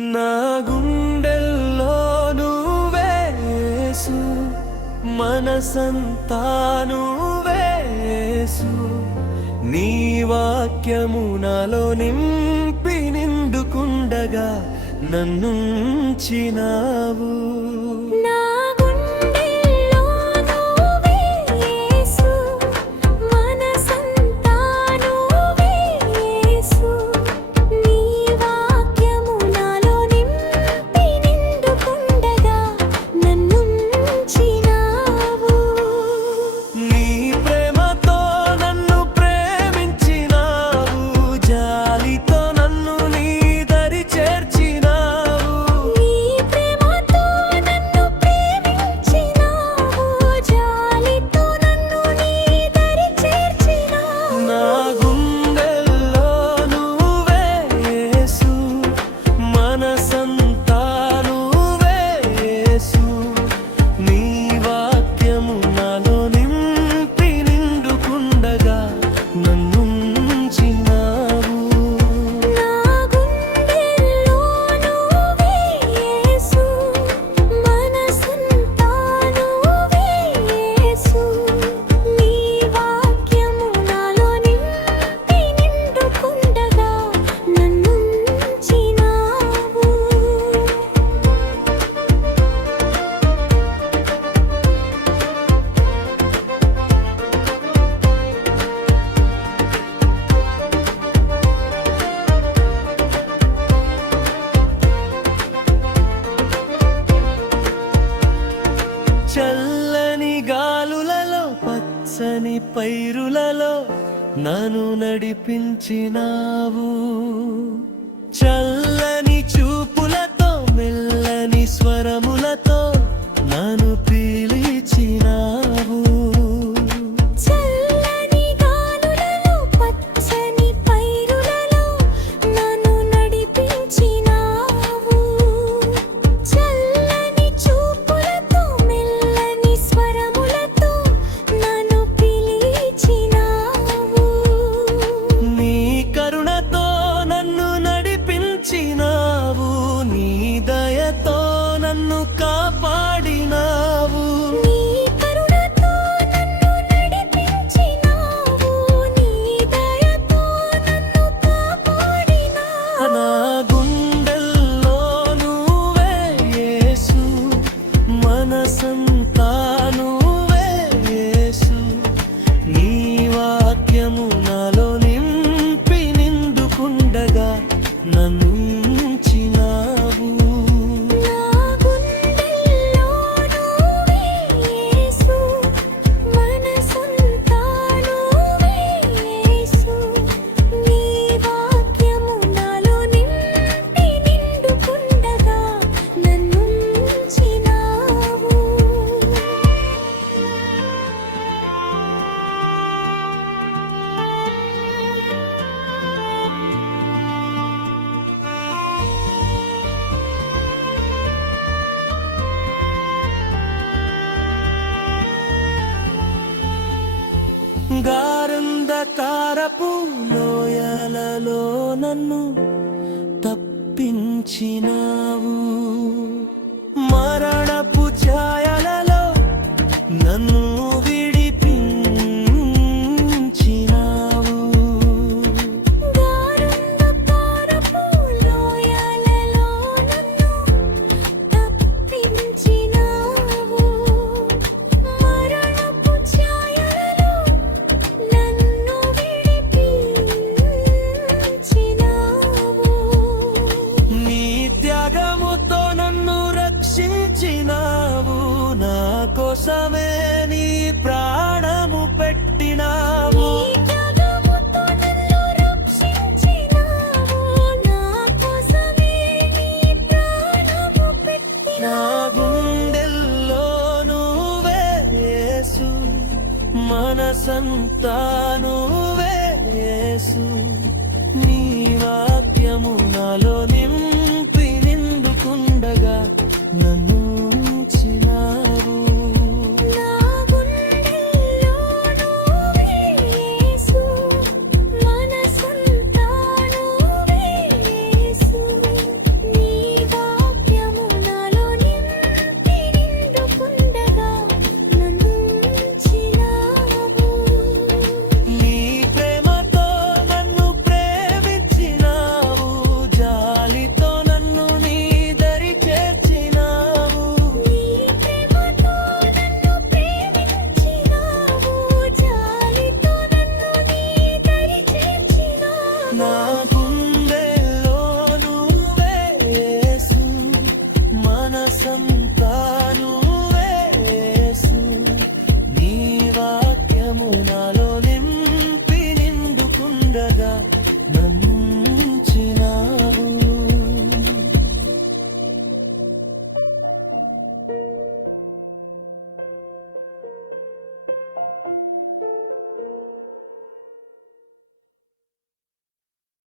నా గుండెల్లో నువ్వే యేసు, మనసంతా నువ్వే యేసు, నీ వాక్యము నాలో నింపి నిండుకుండగా నన్నుంచినావు. చల్లని గాలులలో పచ్చని పైరులలో నన్ను నడిపించినావు. చల్లని చూపులతో మెల్లని స్వరములతో నన్ను పిలిచినావు. కాపాడినావు. నీ కరుణతో నన్ను నడిపించినావు, నీ దయతో నన్ను కాపాడినావు. నా గుండెల్లో నువ్వే యేసు, మనసంతా నువ్వే యేసు, నీ వాక్యము నాలో నింపి నిండుకుండగా నన్ను గారంధకారపు లోయలలో నన్ను తప్పించినావు. మరణపు ఛాయలలో నన్ను విడిపించినావు. గారంధకారపు లోయలలో నన్ను తప్పించినావు. మరణపు ఛాయలలో నన్ను విడిపించినావు. నీ త్యాగముతో నన్ను రక్షించినావు. నా కోసమే నీ ప్రాణము పెట్టినావు. నా గుండెల్లో నువ్వే యేసు, మనసంతా